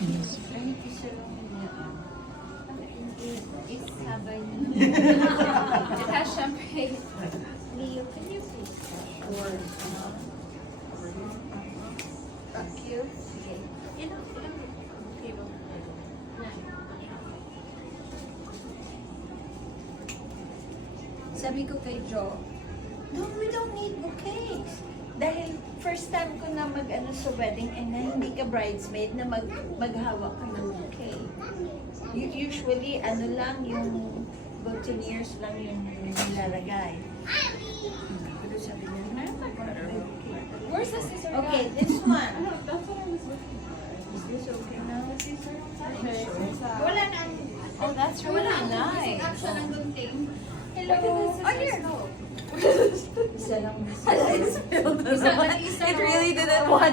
Thank you so much. Isabay niyo. Tsaka syempre, Leo, can you please sure? Thank you. Sige. Ilang table? Sabi ko kay Joe, no, we don't need bouquets. Dahil first time ko na mag-ano sa wedding and na hindi ka bridesmaid na maghawak ka ng bouquet. Usually, ano lang, yung boutonnieres lang yung nilalagay. Pero sabi niya, Where's the scissor? okay, this one. That's what I was looking Is this okay now? for. Wala na. Oh, that's really nice. Action ng gunting. Hello. Oh, here. Isa lang. It really didn't want